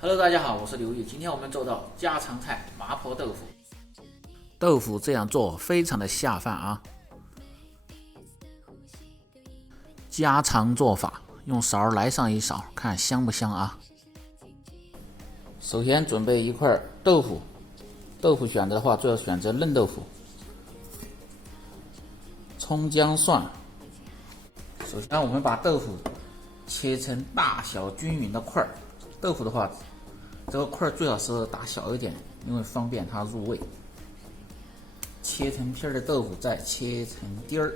Hello， 大家好，我是刘玉。今天我们做到家常菜麻婆豆腐。豆腐这样做非常的下饭啊。家常做法，用勺来上一勺，看香不香啊？首先准备一块豆腐，豆腐选择的话最好选择嫩豆腐。葱姜蒜。首先我们把豆腐切成大小均匀的块儿。豆腐的话，这个块最好是打小一点，因为方便它入味。切成片的豆腐再切成丁儿，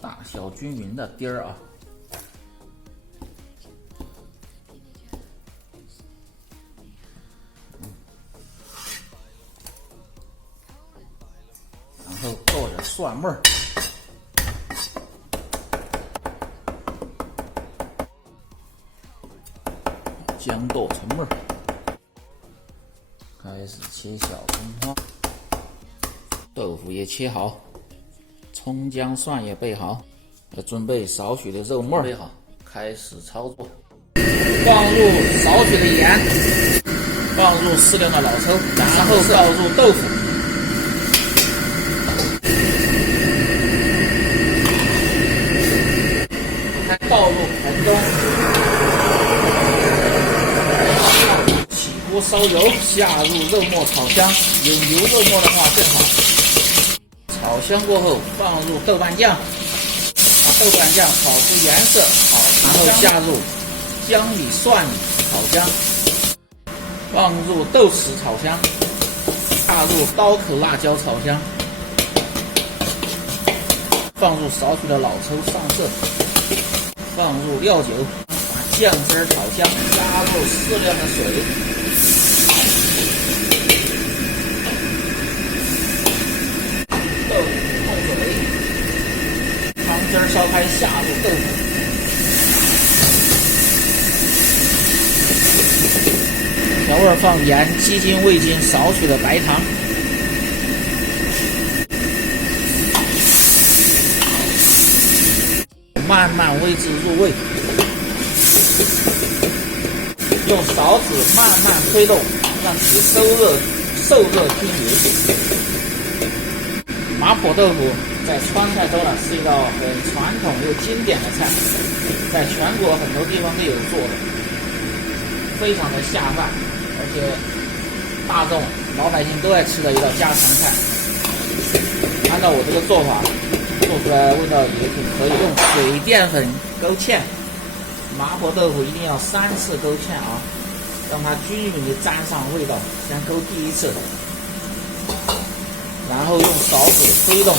大小均匀的丁儿啊。然后倒点蒜末儿。姜剁成末，开始切小葱花，豆腐也切好，葱姜蒜也备好，准备少许的肉末备好，开始操作。放入少许的盐，放入适量的老抽，然后倒入豆腐，倒入盆中。锅烧油，下入肉末炒香，有牛肉末的话更好。炒香过后，放入豆瓣酱，把豆瓣酱炒出颜色，然后下入姜米、蒜米炒香，放入豆豉炒香，下入刀口辣椒炒香，放入少许的老抽上色，放入料酒，把酱汁炒香，加入适量的水。豆腐控水，汤汁烧开，下入豆腐，调味放盐、鸡精、味精，少许的白糖，慢慢煨至入味，用勺子慢慢推动，让其受热均匀。麻婆豆腐在川菜中呢是一道很传统又经典的菜，在全国很多地方都有做的，非常的下饭，而且大众老百姓都爱吃的一道家常菜。按照我这个做法做出来味道也挺可以。用水淀粉勾芡，麻婆豆腐一定要3次勾芡啊，让它均匀地沾上味道。先勾第一次，然后用勺子推动，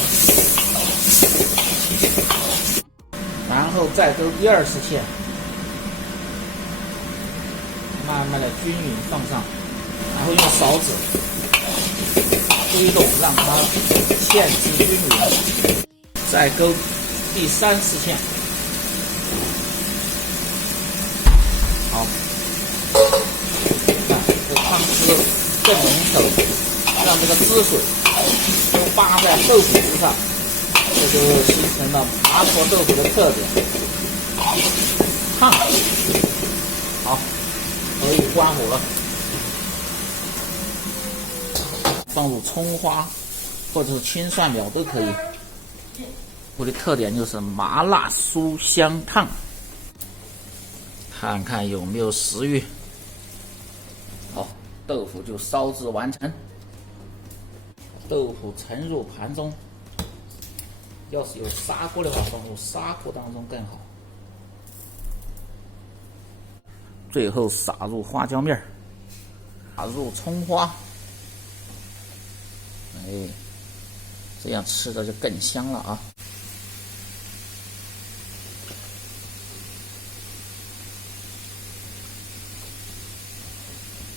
然后再勾第2次芡，慢慢的均匀放上，然后用勺子推动，让它芡汁均匀，再勾第3次芡。好，看这汤汁更浓稠，让这个汁水都扒在豆腐之上，这就形成了麻婆豆腐的特点。烫，好，可以关火了。放入葱花或者是青蒜苗都可以。我的特点就是麻辣酥香烫，看看有没有食欲。好，豆腐就烧制完成。豆腐盛入盘中，要是有砂锅的话，放入砂锅当中更好。最后撒入花椒面，撒入葱花，这样吃的就更香了啊！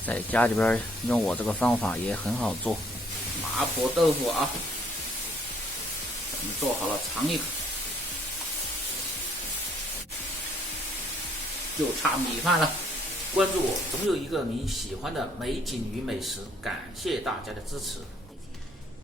在家里边用我这个方法也很好做。麻婆豆腐啊，我们做好了，尝一口，就差米饭了。关注我，总有一个你喜欢的美景与美食。感谢大家的支持。